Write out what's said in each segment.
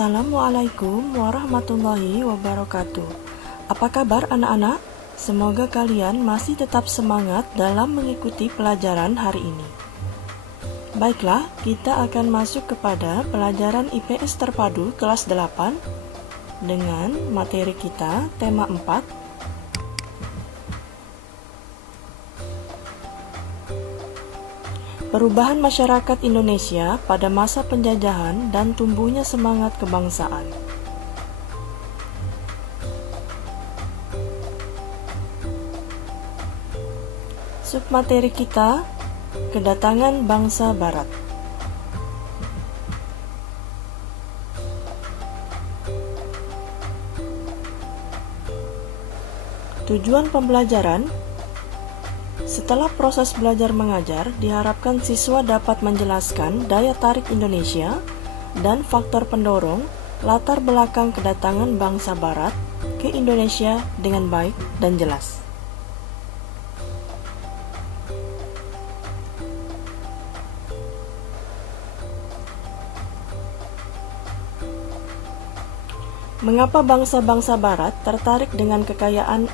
Assalamualaikum warahmatullahi wabarakatuh. Apa kabar anak-anak? Semoga kalian masih tetap semangat dalam mengikuti pelajaran hari ini. Baiklah, kita akan masuk kepada pelajaran IPS terpadu kelas 8 dengan materi kita tema 4. Perubahan masyarakat Indonesia pada masa penjajahan dan tumbuhnya semangat kebangsaan. Submateri kita, kedatangan bangsa Barat. Tujuan pembelajaran. Setelah proses belajar mengajar, diharapkan siswa dapat menjelaskan daya tarik Indonesia dan faktor pendorong latar belakang kedatangan bangsa Barat ke Indonesia dengan baik dan jelas. Mengapa bangsa-bangsa Barat tertarik dengan kekayaan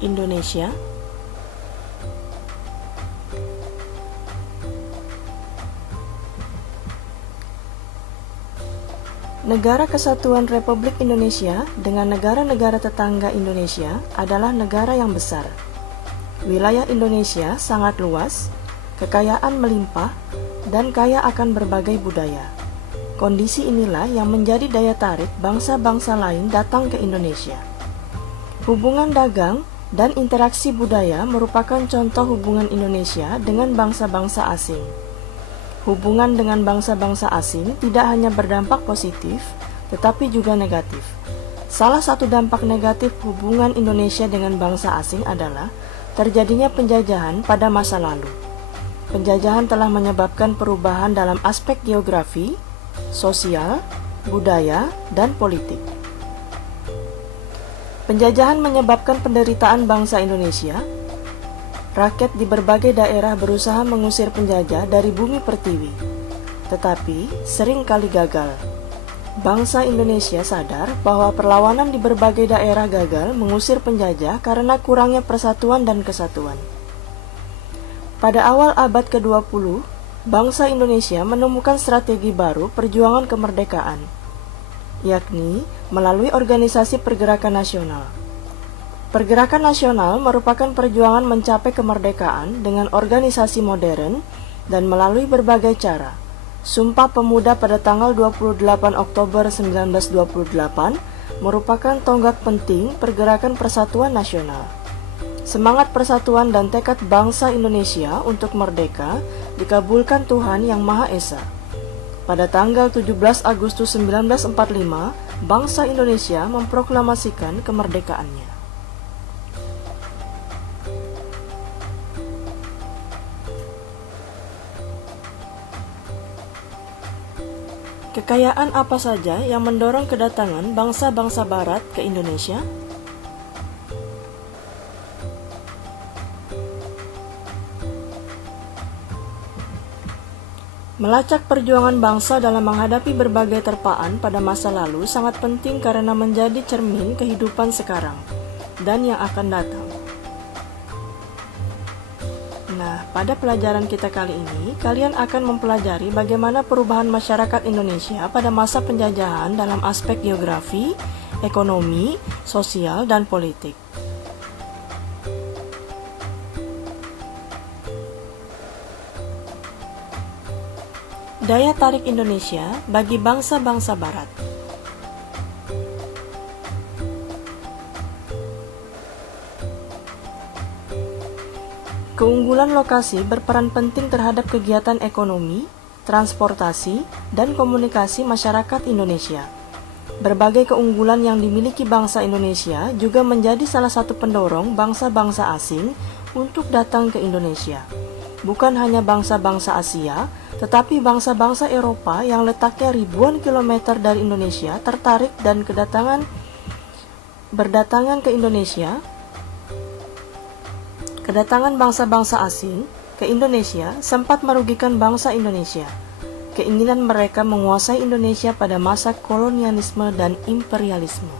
Indonesia? Negara Kesatuan Republik Indonesia dengan negara-negara tetangga Indonesia adalah negara yang besar. Wilayah Indonesia sangat luas, kekayaan melimpah, dan kaya akan berbagai budaya. Kondisi inilah yang menjadi daya tarik bangsa-bangsa lain datang ke Indonesia. Hubungan dagang dan interaksi budaya merupakan contoh hubungan Indonesia dengan bangsa-bangsa asing. Hubungan dengan bangsa-bangsa asing tidak hanya berdampak positif, tetapi juga negatif. Salah satu dampak negatif hubungan Indonesia dengan bangsa asing adalah terjadinya penjajahan pada masa lalu. Penjajahan telah menyebabkan perubahan dalam aspek geografi, sosial, budaya, dan politik. Penjajahan menyebabkan penderitaan bangsa Indonesia. Rakyat di berbagai daerah berusaha mengusir penjajah dari bumi pertiwi, tetapi sering kali gagal. Bangsa Indonesia sadar bahwa perlawanan di berbagai daerah gagal mengusir penjajah karena kurangnya persatuan dan kesatuan. Pada awal abad ke-20, bangsa Indonesia menemukan strategi baru perjuangan kemerdekaan, yakni melalui organisasi pergerakan nasional. Pergerakan nasional merupakan perjuangan mencapai kemerdekaan dengan organisasi modern dan melalui berbagai cara. Sumpah Pemuda pada tanggal 28 Oktober 1928 merupakan tonggak penting pergerakan persatuan nasional. Semangat persatuan dan tekad bangsa Indonesia untuk merdeka dikabulkan Tuhan Yang Maha Esa. Pada tanggal 17 Agustus 1945, bangsa Indonesia memproklamasikan kemerdekaannya. Kekayaan apa saja yang mendorong kedatangan bangsa-bangsa Barat ke Indonesia? Melacak perjuangan bangsa dalam menghadapi berbagai terpaan pada masa lalu sangat penting karena menjadi cermin kehidupan sekarang dan yang akan datang. Nah, pada pelajaran kita kali ini, kalian akan mempelajari bagaimana perubahan masyarakat Indonesia pada masa penjajahan dalam aspek geografi, ekonomi, sosial, dan politik. Daya tarik Indonesia bagi bangsa-bangsa Barat. Keunggulan lokasi berperan penting terhadap kegiatan ekonomi, transportasi, dan komunikasi masyarakat Indonesia. Berbagai keunggulan yang dimiliki bangsa Indonesia juga menjadi salah satu pendorong bangsa-bangsa asing untuk datang ke Indonesia. Bukan hanya bangsa-bangsa Asia, tetapi bangsa-bangsa Eropa yang letaknya ribuan kilometer dari Indonesia tertarik dan berdatangan ke Indonesia. Kedatangan bangsa-bangsa asing ke Indonesia sempat merugikan bangsa Indonesia. keinginan mereka menguasai Indonesia pada masa kolonialisme dan imperialisme.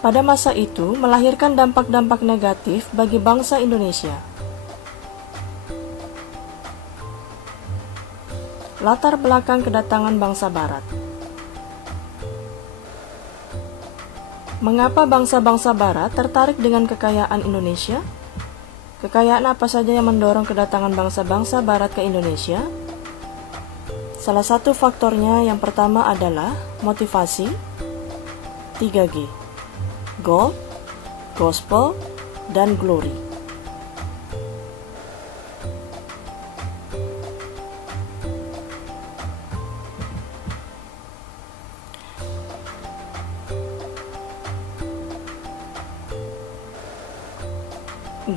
Pada masa itu melahirkan dampak-dampak negatif bagi bangsa Indonesia. Latar belakang kedatangan bangsa Barat. Mengapa bangsa-bangsa Barat tertarik dengan kekayaan Indonesia? Kekayaan apa saja yang mendorong kedatangan bangsa-bangsa Barat ke Indonesia? Salah satu faktornya yang pertama adalah motivasi 3G. Gold, Gospel, dan Glory.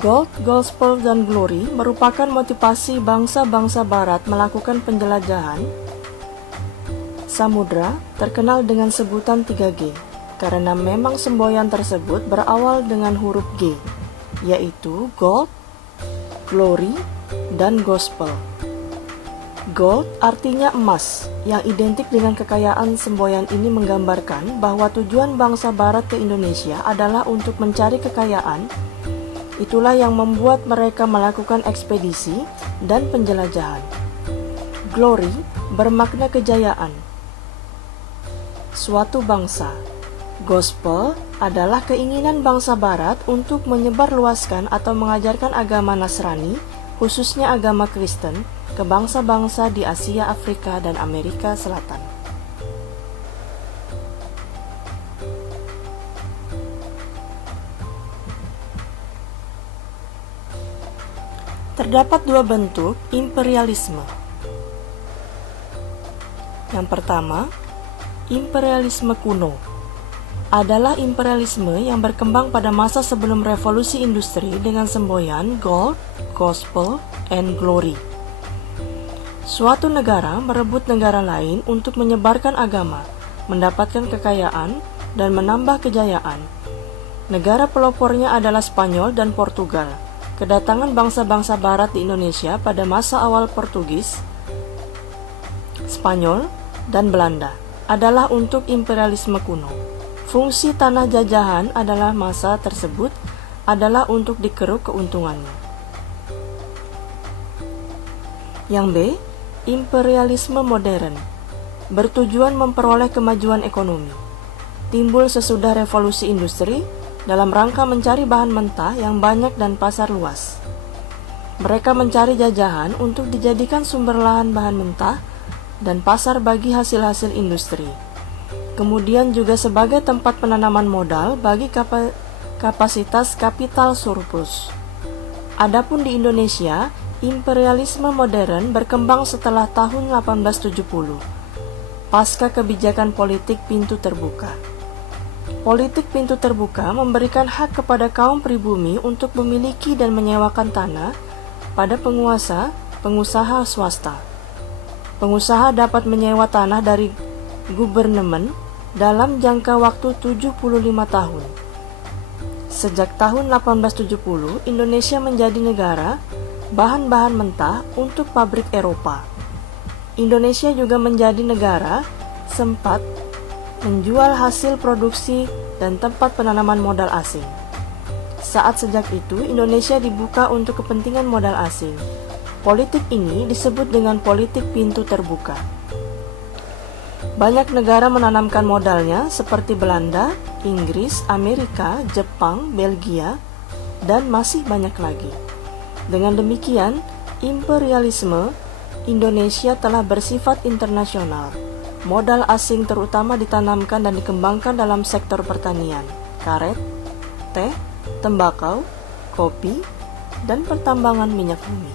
Gold, Gospel, dan Glory merupakan motivasi bangsa-bangsa Barat melakukan penjelajahan samudra terkenal dengan sebutan 3G. Karena memang semboyan tersebut berawal dengan huruf G, yaitu Gold, Glory, dan Gospel. Gold artinya emas, yang identik dengan kekayaan semboyan ini menggambarkan bahwa tujuan bangsa Barat ke Indonesia adalah untuk mencari kekayaan. Itulah yang membuat mereka melakukan ekspedisi dan penjelajahan. Glory bermakna kejayaan suatu bangsa. Gospel adalah keinginan bangsa Barat untuk menyebarluaskan atau mengajarkan agama Nasrani, khususnya agama Kristen, ke bangsa-bangsa di Asia, Afrika, dan Amerika Selatan. Terdapat dua bentuk imperialisme. Yang pertama, imperialisme kuno adalah imperialisme yang berkembang pada masa sebelum revolusi industri dengan semboyan Gold, Gospel, and Glory. Suatu negara merebut negara lain untuk menyebarkan agama, mendapatkan kekayaan, dan menambah kejayaan. Negara pelopornya adalah Spanyol dan Portugal. Kedatangan bangsa-bangsa Barat di Indonesia pada masa awal Portugis, Spanyol, dan Belanda adalah untuk imperialisme kuno. Fungsi tanah jajahan adalah masa tersebut adalah untuk dikeruk keuntungannya. Yang B, imperialisme modern, bertujuan memperoleh kemajuan ekonomi. Timbul sesudah revolusi industri dalam rangka mencari bahan mentah yang banyak dan pasar luas. Mereka mencari jajahan untuk dijadikan sumber lahan bahan mentah dan pasar bagi hasil-hasil industri. Kemudian juga sebagai tempat penanaman modal bagi kapasitas kapital surplus. Adapun di Indonesia, imperialisme modern berkembang setelah tahun 1870, pasca kebijakan politik pintu terbuka. Politik pintu terbuka memberikan hak kepada kaum pribumi untuk memiliki dan menyewakan tanah pada pengusaha swasta. Pengusaha dapat menyewa tanah dari gubernemen dalam jangka waktu 75 tahun. Sejak tahun 1870, Indonesia menjadi negara bahan-bahan mentah untuk pabrik Eropa. Indonesia juga menjadi negara sempat menjual hasil produksi dan tempat penanaman modal asing. Sejak itu, Indonesia dibuka untuk kepentingan modal asing. Politik ini disebut dengan politik pintu terbuka. Banyak negara menanamkan modalnya seperti Belanda, Inggris, Amerika, Jepang, Belgia, dan masih banyak lagi. Dengan demikian, imperialisme Indonesia telah bersifat internasional. Modal asing terutama ditanamkan dan dikembangkan dalam sektor pertanian, karet, teh, tembakau, kopi, dan pertambangan minyak bumi.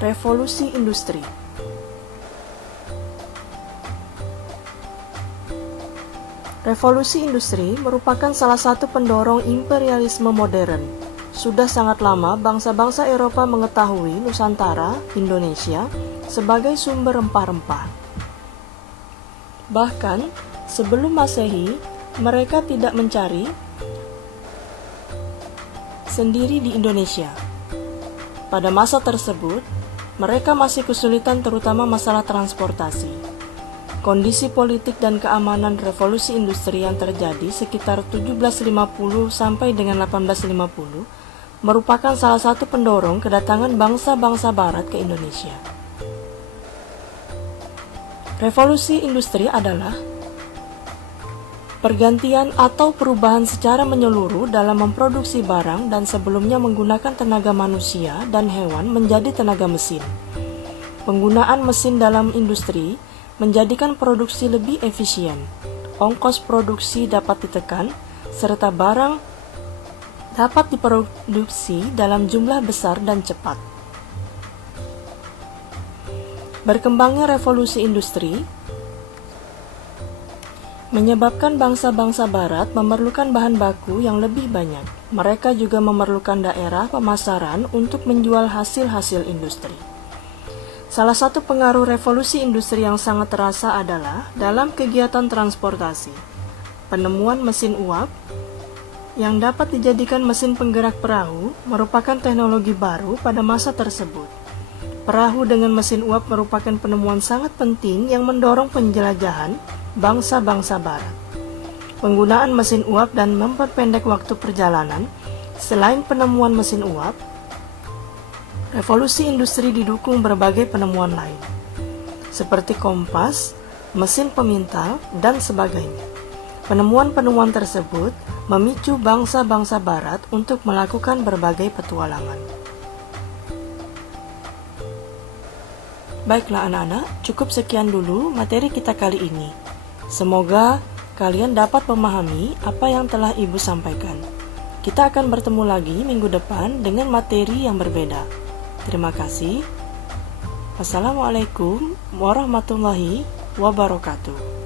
Revolusi industri. Revolusi industri merupakan salah satu pendorong imperialisme modern. Sudah sangat lama bangsa-bangsa Eropa mengetahui Nusantara, Indonesia, sebagai sumber rempah-rempah. Bahkan, sebelum Masehi, mereka tidak mencari sendiri di Indonesia. Pada masa tersebut, mereka masih kesulitan terutama masalah transportasi. Kondisi politik dan keamanan revolusi industri yang terjadi sekitar 1750 sampai dengan 1850 merupakan salah satu pendorong kedatangan bangsa-bangsa barat ke Indonesia. Revolusi industri adalah pergantian atau perubahan secara menyeluruh dalam memproduksi barang dan sebelumnya menggunakan tenaga manusia dan hewan menjadi tenaga mesin. Penggunaan mesin dalam industri menjadikan produksi lebih efisien, ongkos produksi dapat ditekan, serta barang dapat diproduksi dalam jumlah besar dan cepat. Berkembangnya revolusi industri menyebabkan bangsa-bangsa barat memerlukan bahan baku yang lebih banyak. Mereka juga memerlukan daerah pemasaran untuk menjual hasil-hasil industri. Salah satu pengaruh revolusi industri yang sangat terasa adalah dalam kegiatan transportasi. Penemuan mesin uap yang dapat dijadikan mesin penggerak perahu merupakan teknologi baru pada masa tersebut. Perahu dengan mesin uap merupakan penemuan sangat penting yang mendorong penjelajahan bangsa-bangsa barat. Penggunaan mesin uap dan memperpendek waktu perjalanan. Selain penemuan mesin uap, revolusi industri didukung berbagai penemuan lain, seperti kompas, mesin pemintal, dan sebagainya. Penemuan-penemuan tersebut memicu bangsa-bangsa barat untuk melakukan berbagai petualangan. Baiklah anak-anak, cukup sekian dulu materi kita kali ini. Semoga kalian dapat memahami apa yang telah Ibu sampaikan. Kita akan bertemu lagi minggu depan dengan materi yang berbeda. Terima kasih. Wassalamualaikum warahmatullahi wabarakatuh.